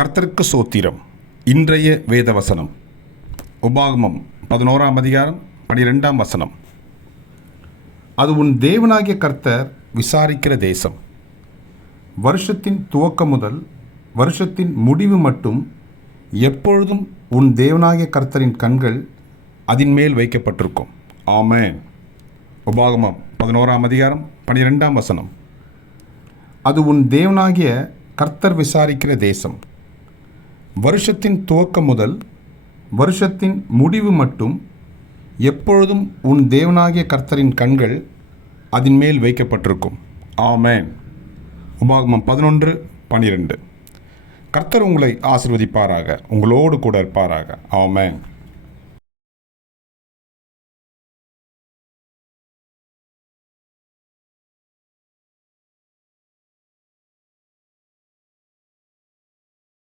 கர்த்தருக்கு சோத்திரம். இன்றைய வேதவசனம். உபாகமம் பதினோராம் அதிகாரம் பனிரெண்டாம் வசனம். அது உன் தேவனாகிய கர்த்தர் விசாரிக்கிற தேசம். வருஷத்தின் துவக்கம் முதல் வருஷத்தின் முடிவு மட்டும் எப்பொழுதும் உன் தேவனாகிய கர்த்தரின் கண்கள் அதன் மேல் வைக்கப்பட்டிருக்கும். ஆமே உபாகமம் பதினோராம் அதிகாரம் பனிரெண்டாம் வசனம். அது உன் தேவனாகிய கர்த்தர் விசாரிக்கிற தேசம். வருஷத்தின் துவக்கம் முதல் வருஷத்தின் முடிவு மட்டும் எப்பொழுதும் உன் தேவனாகிய கர்த்தரின் கண்கள் அதன் மேல் வைக்கப்பட்டிருக்கும். ஆமேன். உபாகமம் பதினொன்று பனிரெண்டு. கர்த்தர் உங்களை ஆசிர்வதிப்பாராக உங்களோடு கூட இருப்பாராக. ஆமேன்.